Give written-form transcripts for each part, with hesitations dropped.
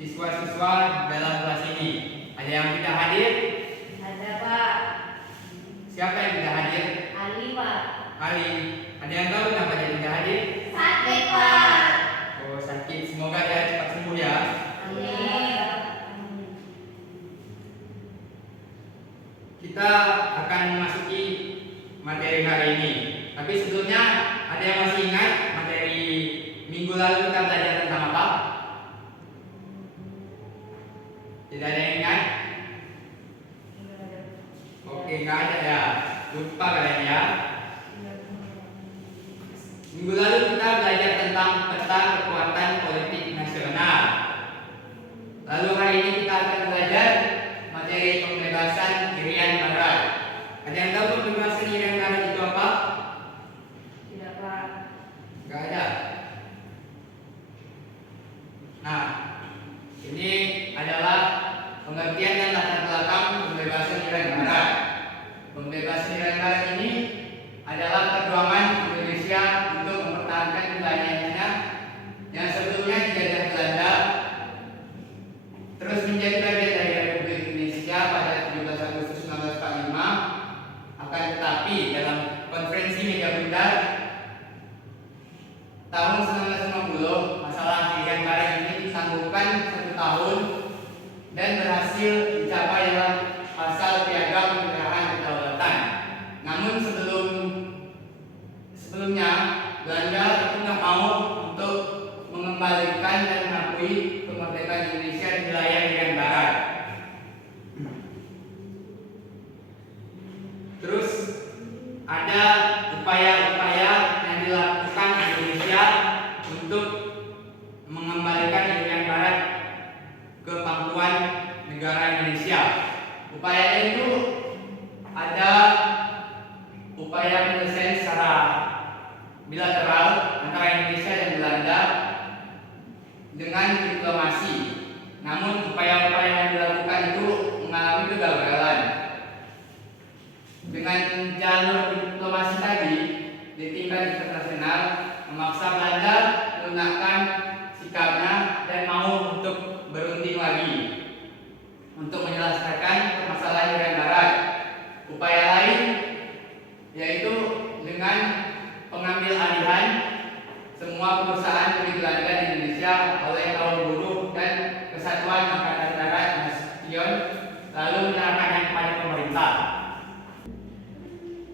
siswa-siswa dalam kelas ini. Ada yang tidak hadir? Ada, Pak. Siapa yang tidak hadir? Ali, Pak. Ali. Ada yang tahu kenapa dia tidak hadir? Sakit, Pak. Oh, sakit. Semoga dia cepat sembuh ya. Amin. Kita akan memasuki materi hari ini. Tapi sebelumnya, ada yang masih ingat materi minggu lalu kita belajar tentang apa? Tidak ada yang ingat? Oke, nggak ada ya. Lupa kalian ya. Minggu lalu kita belajar tentang peta kekuatan politik nasional. Lalu hari ini kita akan belajar materi pembebasan Irian Barat. Ada yang tahu pembebasan Irian Barat itu apa? Tidak, Pak. Nggak ada. Nah, ini adalah pengertian dan latar belakang pembebasan Irian Barat. Pembebasan Irian Barat ini adalah perjuangan Indonesia untuk mempertahankan wilayahnya yang sebelumnya dijajah Belanda, terus menjadi bagian dari Republik Indonesia pada 17 Agustus 1945. Akan tetapi dalam konferensi Meja Bundar tahun 1950, masalah Irian Barat ini disanggupkan 1 tahun dan berhasil dicapai dalam pasal Piagam Penyerahan Kedaulatan. Namun sebelumnya Belanda itu nggak mau untuk mengembalikan dan mengakui kemerdekaan Indonesia di wilayah Irian Barat. Terus ada upaya-upaya yang dilakukan Indonesia untuk mengembalikan Irian Barat ke pangkuan negara Indonesia. Upayanya itu ada upaya penyelesaian secara bilateral antara Indonesia dan Belanda dengan diplomasi. Namun upaya-upaya yang dilakukan itu mengalami kegagalan. Dengan jalur diplomasi tadi di tingkat internasional memaksa Belanda melunakkan sikapnya dan mau untuk berunding lagi untuk menyelesaikan permasalahan Irian Barat. Upaya lain yaitu dengan pengambil alihan semua perusahaan milik Belanda di Indonesia oleh kaum buruh dan Kesatuan Angkatan Darat Nasution, lalu menyerahkannya kepada pemerintah.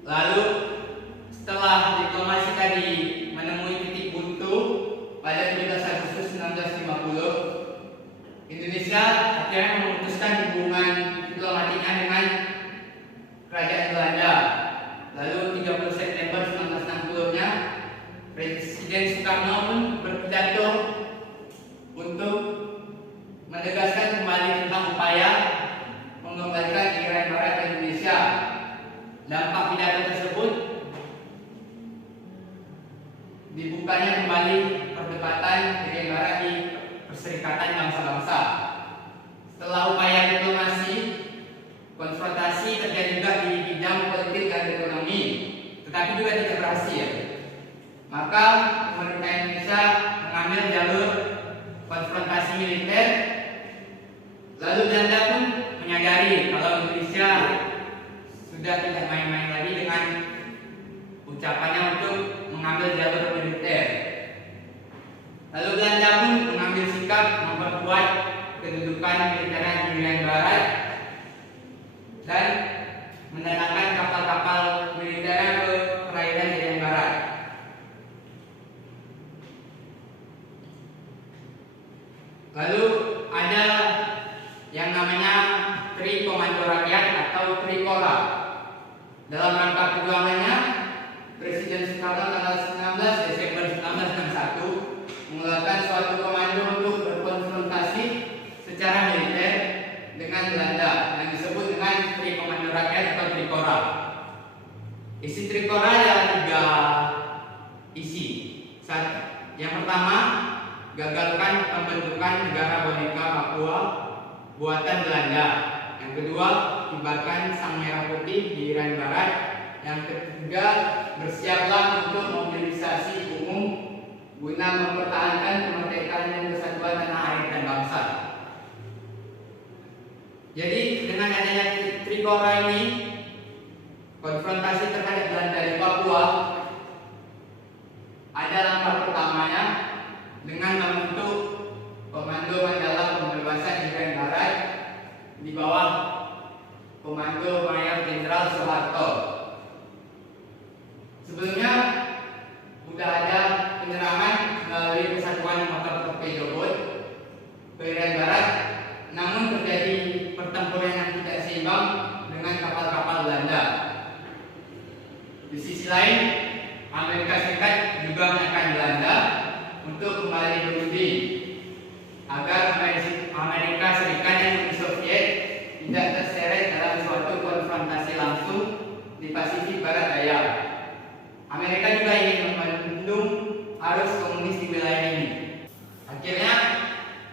Lalu setelah diplomasi tadi menemui titik buntu pada 17 Agustus 1950, Indonesia akhirnya memutuskan hubungan diplomatiknya dengan Kerajaan Belanda. Lalu 30 September 1960-nya Presiden Soekarno pun berpidato untuk menegaskan kembali tentang upaya mengembalikan Irian Barat ke Indonesia. Dampak pidato tersebut dibukanya kembali perdebatan Irian Barat di Perserikatan Bangsa-Bangsa. Setelah upaya diplomasi, konfrontasi terjadi juga di bidang politik dan ekonomi, tetapi juga tidak berhasil. Maka pemerintah Indonesia mengambil jalur konfrontasi militer. Lalu Belanda pun menyadari kalau Indonesia sudah tidak main-main lagi dengan ucapannya untuk mengambil jalur militer. Lalu Belanda pun mengambil sikap memperkuat kedudukan militernya di Irian Barat dan mendatangkan kapal-kapal militernya ke perairan Irian Barat. Lalu ada yang namanya Tri Komando Rakyat atau Trikora. Dalam rangka perjuangannya, Presiden Soekarno tanggal 19 Desember 1961 mengeluarkan suatu komando untuk berkonfrontasi secara militer dengan Belanda yang disebut dengan Tri Komando Rakyat atau Trikora. Isi Trikora adalah 3 isi. Yang pertama, gagalkan pembentukan negara boneka Papua buatan Belanda. Yang kedua, kibarkan sang merah putih di Irian Barat. Yang ketiga, bersiaplah untuk mobilisasi umum guna mempertahankan kemerdekaan dan kesatuan tanah air dan bangsa. Jadi dengan adanya Trikora ini, konfrontasi terhadap Belanda di Papua, ada langkah pertamanya dengan membentuk Komando Mandala Pembebasan Irian Barat di bawah Komando Mayor Jenderal Soeharto. Sebelumnya sudah ada penyerangan melalui Kesatuan Motor Torpedo Boat ke Irian Barat, namun terjadi pertempuran yang tidak seimbang dengan kapal-kapal Belanda. Di sisi lain, Amerika Serikat juga menekan Belanda untuk kembali berunding agar Amerika Serikat dan Uni Soviet tidak terseret dalam suatu konfrontasi langsung di Pasifik Barat Daya. Amerika juga ingin membendung arus komunis di wilayah ini. Akhirnya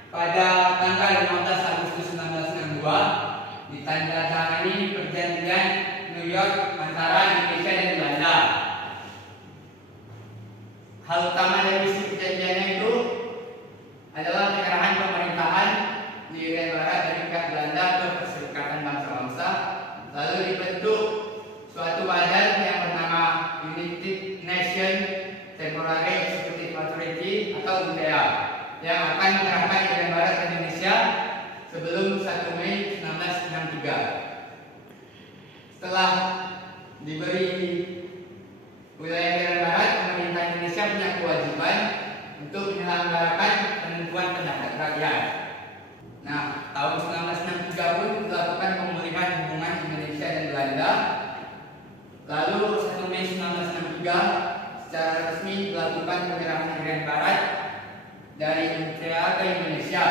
pada tanggal 15 Agustus 1962 ditandatangani perjanjian New York antara Indonesia dan Belanda. Hal utama dari isi perjanjiannya itu adalah penyerahan pemerintahan di Irian Barat dari pihak Belanda ke Perserikatan Bangsa-Bangsa, lalu dibentuk suatu badan yang bernama United Nations Temporary Executive Authority atau UNTEA yang akan menyerahkan Irian Barat ke Indonesia sebelum 1 Mei 1963. Setelah diberi wilayah Irian Barat, pemerintah Indonesia punya kewajiban untuk menyelenggarakan penentuan pendapat rakyat. Nah, tahun 1963 pun dilakukan pemulihan hubungan Indonesia dan Belanda. Lalu 1 Mei 1963 secara resmi dilakukan penyerahan Irian Barat dari UNTEA ke Indonesia.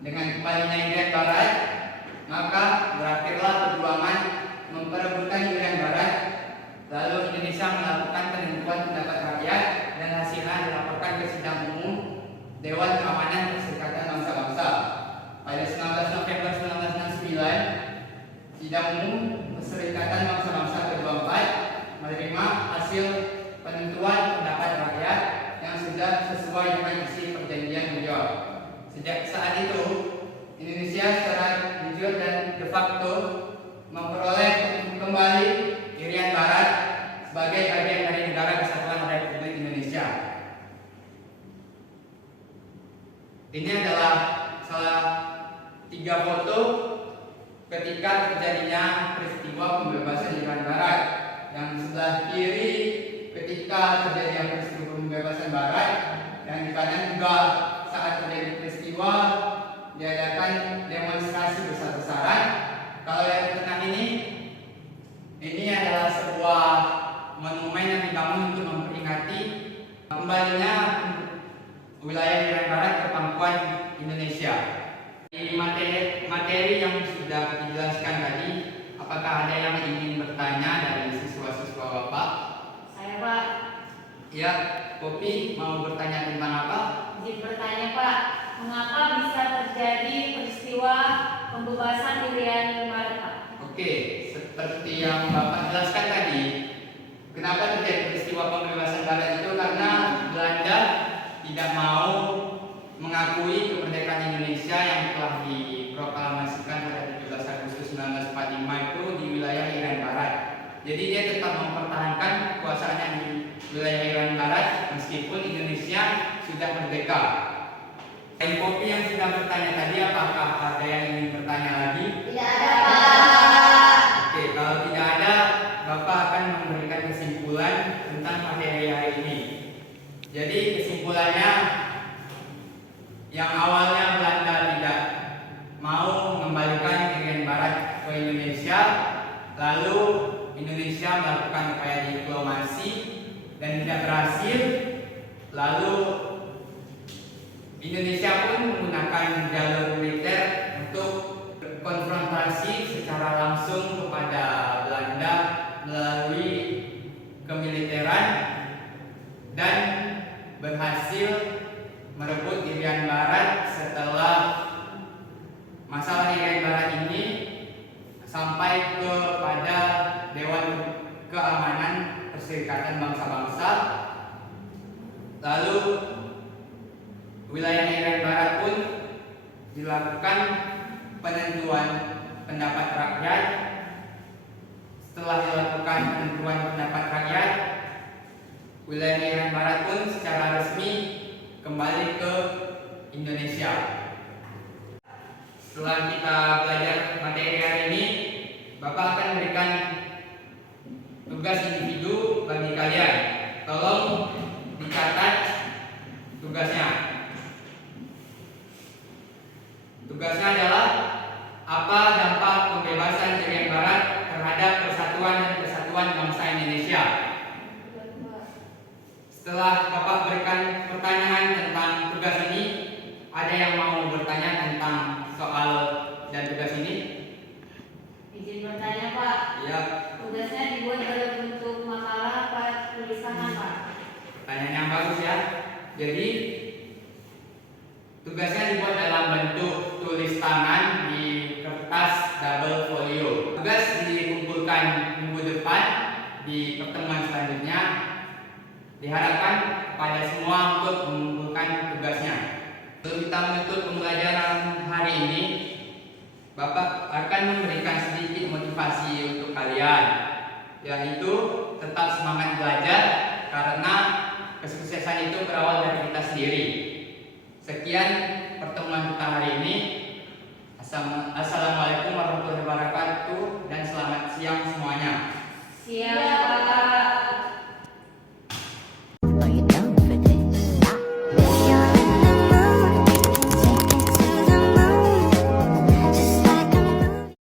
Dengan kembalinya Irian Barat, maka berakhirlah perjuangan memperebutkan Irian Barat. Lalu Indonesia melakukan penentuan pendapat rakyat dan hasilnya dilaporkan ke sidang umum Dewan Keamanan Perserikatan Bangsa-Bangsa. Pada 19 November 1969, sidang umum Perserikatan Bangsa-Bangsa ke-24 menerima hasil penentuan pendapat rakyat yang sudah sesuai dengan isi perjanjian New York. Sejak saat itu, Indonesia secara jujur dan de facto memperoleh kembali Irian Barat sebagai bagian dari Negara Kesatuan Republik Indonesia. Ini adalah salah 3 foto ketika terjadinya peristiwa pembebasan Irian Barat. Yang sebelah kiri ketika terjadinya peristiwa pembebasan Barat, yang di kanan juga saat terjadi peristiwa diadakan demonstrasi besar-besaran. Kalau yang di tengah ini adalah sebuah monumen yang dibangun untuk memperingati kembalinya wilayah Irian Barat ke pangkuan Indonesia. Di materi yang sudah dijelaskan tadi, apakah ada yang ingin bertanya dari siswa-siswa Bapak? Saya, Pak. Ya, Popi mau bertanya tentang apa? Izin bertanya, Pak. Mengapa bisa terjadi peristiwa pembebasan Irian Barat, Pak? Oke, seperti yang Bapak jelaskan tadi, kenapa terjadi peristiwa pembebasan Barat itu karena Belanda tidak mau mengakui kemerdekaan Indonesia yang telah diproklamasikan pada 17 Agustus 1945 itu di wilayah Irian Barat. Jadi dia tetap mempertahankan kekuasaannya di wilayah Irian Barat meskipun Indonesia sudah merdeka. Popi yang sudah bertanya tadi, apakah ada yang ingin bertanya lagi? Tidak ada, Pak. Oke, kalau tidak ada, Bapak akan memberikan kesimpulan tentang materi hari ini. Jadi kesimpulannya, yang awalnya Belanda tidak mau mengembalikan Irian Barat ke Indonesia, lalu Indonesia melakukan upaya diplomasi dan tidak berhasil, lalu Indonesia pun menggunakan jalur militer untuk konfrontasi secara langsung kepada Belanda melalui kemiliteran dan berhasil merebut Irian Barat. Setelah masalah Irian Barat ini sampai kepada Dewan Keamanan Perserikatan Bangsa-Bangsa, lalu wilayah Irian Barat pun dilakukan penentuan pendapat rakyat. Setelah dilakukan penentuan pendapat rakyat, wilayah Irian Barat pun secara resmi kembali ke Indonesia. Setelah kita belajar materi hari ini, Bapak akan memberikan tugas individu bagi kalian. Tolong dicatat tugasnya. Tugasnya adalah apa dampak pembebasan Irian Barat terhadap persatuan dan kesatuan bangsa Indonesia. Setelah Bapak berikan pertanyaan tentang tugas ini, ada yang mau bertanya tentang soal dan tugas ini? Izin bertanya Pak. Iya. Tugasnya dibuat dalam bentuk makalah apa tulisan Pak? Pertanyaan yang bagus ya. Jadi tugasnya dibuat dalam bentuk tulis tangan di kertas double folio. Tugas dikumpulkan minggu depan di pertemuan selanjutnya. Diharapkan kepada semua untuk mengumpulkan tugasnya. Sebelum kita menutup pembelajaran hari ini, Bapak akan memberikan sedikit motivasi untuk kalian, yaitu tetap semangat belajar karena kesuksesan itu berawal dari kita sendiri. Sekian pertemuan kita hari ini. Assalamualaikum warahmatullahi wabarakatuh dan selamat siang semuanya. Siap Pak.